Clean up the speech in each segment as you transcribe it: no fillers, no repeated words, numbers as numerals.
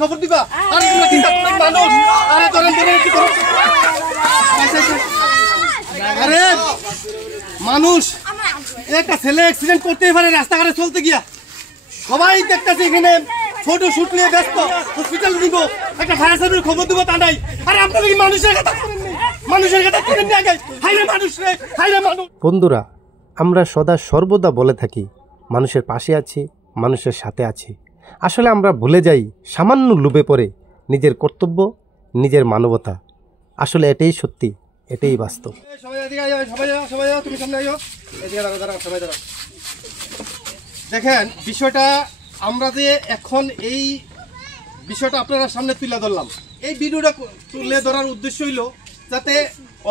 খবর দিবা মানুষ একটা ছেলে অ্যাক্সিডেন্ট করতেই পারে রাস্তাঘাটে চলতে গিয়া সবাই দেখতেছে এখানে ফটো শুট নিয়ে ব্যস্ত হসপিটাল দিব একটা ফায়ার সার্ভিস খবর দিব তা নাই আরে আপনারা কি মানুষের কথা করেন নি আগে হাইরে মানুষ রে হাইরে মানুষ। বন্ধুরা আমরা সদা সর্বদা বলে থাকি মানুষের পাশে আছি মানুষের সাথে আছি। আসলে আমরা ভুলে যাই সামান্য লোভে পড়ে নিজের কর্তব্য নিজের মানবতা। আসলে এটাই সত্যি এটাই বাস্তব। দেখেন বিষয়টা আমরা যে এখন এই বিষয়টা আপনারা সামনে তুলে ধরলাম, এই ভিডিওটা তুলে ধরার উদ্দেশ্য হইল যাতে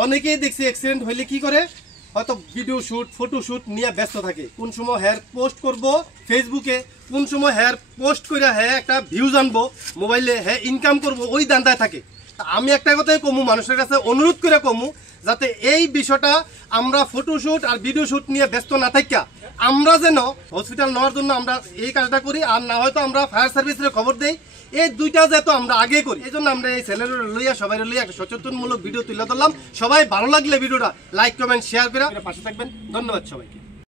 অনেকেই দেখছি অ্যাক্সিডেন্ট হইলে কি করে হয়তো ভিডিও শ্যুট ফটো শ্যুট নিয়ে ব্যস্ত থাকে। কোন সময় হেয়ার পোস্ট করব ফেসবুকে, কোন সময় হেয়ার পোস্ট করে হ্যাঁ একটা ভিউজ আনবো মোবাইলে, হ্যাঁ ইনকাম করব, ওই দান্দায় থাকে। আমি একটা কথাই কমু, মানুষের কাছে অনুরোধ করে কমু যাতে এই বিষয়টা আমরা ফটোশ্যুট আর ভিডিও শ্যুট নিয়ে ব্যস্ত না থাকিয়া আমরা যেন হসপিটাল নেওয়ার জন্য আমরা এই কাজটা করি, আর না হয়তো আমরা ফায়ার সার্ভিসের খবর দেই। এই দুইটা যেহেতু আমরা আগে করি এই জন্য আমরা এই ছেলের লইয়া সবাই লইয়া একটা সচেতনমূলক ভিডিও তুলে ধরলাম। সবাই ভালো লাগলে ভিডিওটা লাইক কমেন্ট শেয়ার করে পাশে থাকবেন। ধন্যবাদ সবাইকে।